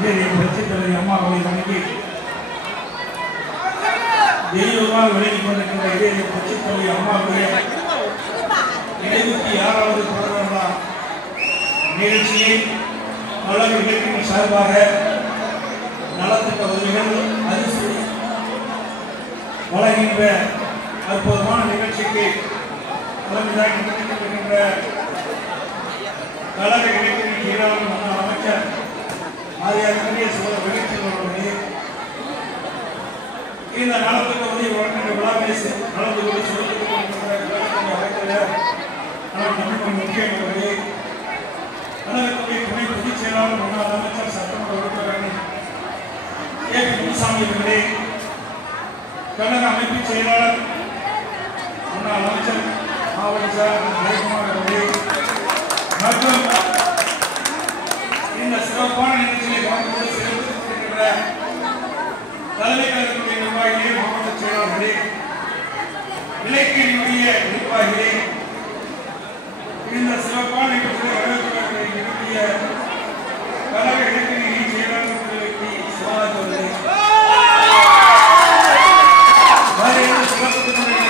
புரட்சித்தலைவி அம்மா அவர்களை வணங்கி தெய்வமாக விலகிக் கொண்டிருக்கின்ற இதய புரட்சித்தலைவி அம்மாவுடைய 76வது பிறந்த நிகழ்ச்சியை உலக இலக்கிய சார்பாக நலத்திட்ட உதவிகள் அரிசி வழங்குகின்ற அற்புதமான நிகழ்ச்சிக்கு தலைமையாக நடத்தப்படுகின்ற கழக இலக்கிய செயலாளர் முன்னாள் அமைச்சர் ஆரியாக்கரிய சோழ வெளிச்செல்வர்களே இந்த நலத்திட்ட உதவி வழங்குகின்ற விழாவை கலந்து கொண்டு சிறப்பித்துக் கொண்டிருக்கிற முக்கியமானவர்களே கழகத்துடைய துணை பொதுச் செயலாளர் முன்னாள் அமைச்சர் சட்டமன்ற உறுப்பினர் ஏ முனுசாமி அவர்களே கழக அமைப்பு செயலாளர் முன்னாள் அமைச்சர் மாவட்ட செயலாளர் ஜெயக்குமார் அவர்களே மற்றும் இந்த சிறப்பான நிகழ்ச்சியை கலந்து சிறப்பித்துக் கொண்டிருக்கிற தலைமை கழகத்துடைய நிர்வாகிகளே மாவட்ட செயலாளர்களே இலக்கிய நிர்வாகிகளே இந்த சிறப்பான நிகழ்ச்சியை வரவேற்கக்கூடிய கழக இலக்கிய செயலாளர் சிவராஜ் அவர்களே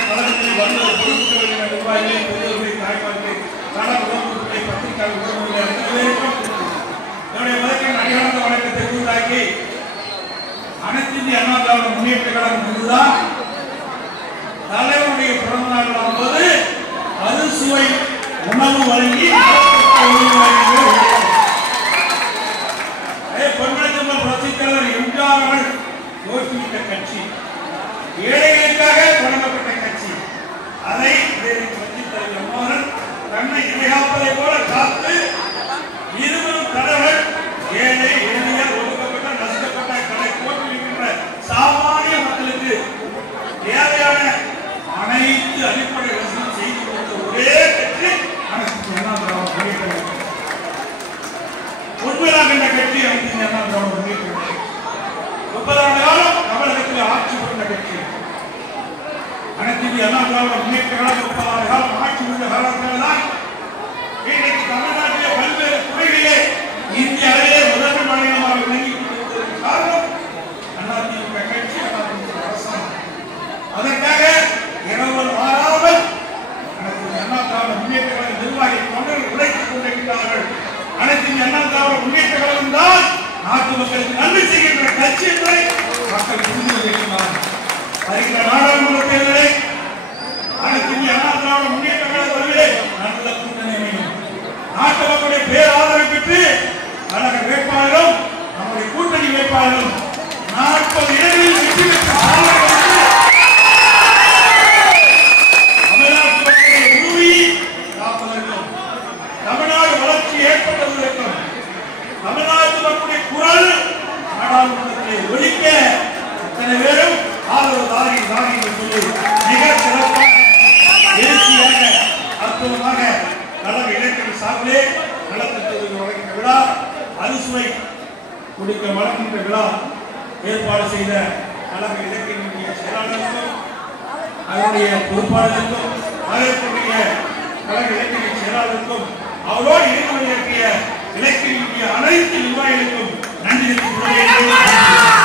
கழகத்தில் வந்த பொதுத்துறை நிர்வாகிகளை பெரியவர்களை தாய்மார்களை கழக உறவுகளை பத்திரிகை உறவுகளை அனைத்து பேருக்கும் என்னுடைய முதற்கன் அடியார்ந்த வணக்கத்தை உண்டாக்கி அனைத்து இந்திய அண்ணா திராவிட முன்னேற்ற கழகம் இதுதான் தலைவருடைய பிறந்த நாள் போது அறுசுவை உணவு வழங்கி பொன்மனச்சம்பல் புரட்சித் தலைவர் எம்ஜிஆர் அவர்கள் தோற்றுவித்த கட்சி ஏழைகளுக்காக தொடங்கப்பட்ட கட்சி அதை புரட்சித் தலைவர் அம்மாவர்கள் தன்னை இணையாப்பதை போல காத்து இருவரும் தலைவர் ஏழை எளியர் ஒடுக்கப்பட்ட நசுக்கப்பட்ட கடை தோற்றுவிக்கின்ற சாமானிய மக்களுக்கு தேவையான அனைத்து அடிப்படை வசதி செய்து கொடுத்த ஒரே கட்சி உண்மையாக இந்த கட்சி அனைத்து அண்ணா திராவிட முன்னேற்ற கழகம் 30 ஆண்டு காலம் தமிழகத்தில் ஆட்சி புரிந்த கட்சி அனைத்து இந்திய அண்ணா திராவிட முன்னேற்ற கழகம் 30 ஆண்டு காலம் ஆட்சி புரிந்த காலத்தில் தான் இன்றைக்கு தமிழ்நாட்டிலே பல்வேறு துறைகளிலே இந்திய அளவிலே முதன்மை மாநிலமாக விளங்கிக் கொண்டிருப்பதற்கு காரணம் அதிமுக கட்சி அதிமுக அரசாங்கம். அதற்காக இரவு மாறாமல் அண்ணா திராவிட முன்னேற்ற கழக நிர்வாகிகள் தொண்டர்கள் உழைத்துக் கொண்டிருக்கிறார்கள். அனைத்து இந்திய அண்ணா திராவிட முன்னேற்ற கழகம் தான் நாட்டு மக்களுக்கு நன்மை செய்கின்ற கட்சி என்பதை மக்கள் புரிந்து கொண்டிருக்கிறார்கள். வருகிற நாடாளுமன்ற தேர்தலை அனைத்து இந்திய அண்ணா திராவிட முன்னேற்ற கழகத்திலே நல்ல கூட்டணி அமையும். நாட்டு மக்களுடைய பேராதரவை பெற்று கழக வேட்பாளரும் நம்முடைய கூட்டணி வேட்பாளரும் 40 இடங்களில் வெற்றி பெற்று தமிழ்நாட்டு மக்களுடைய உரிமையை காப்பதற்கும் தமிழ்நாடு வளர்ச்சி ஏற்பட்டதற்கும் தமிழ்நாட்டு மக்களுடைய குரல் நாடாளுமன்றத்தை ஒழிக்க அத்தனை பேரும் ஆதரவு தாரி என்று சொல்லி மிக சிறப்பாக எழுச்சியாக அற்புதமாக கழக இலக்கிய சார்பிலே நலத்திட்டத்தில் வழங்குகின்ற விழா அறுசுவை கொடுக்க வழங்குகின்ற விழா ஏற்பாடு செய்த கழக இலக்கிய செயலாளருக்கும் அதனுடைய பொறுப்பாளருக்கும் அதற்குரிய கழக இலக்கிய செயலாளருக்கும் அவரோடு இணைந்து இலக்கிய அனைத்து நிர்வாகிகளுக்கும் நன்றி தெரிவித்துக் கொள்கிறேன்.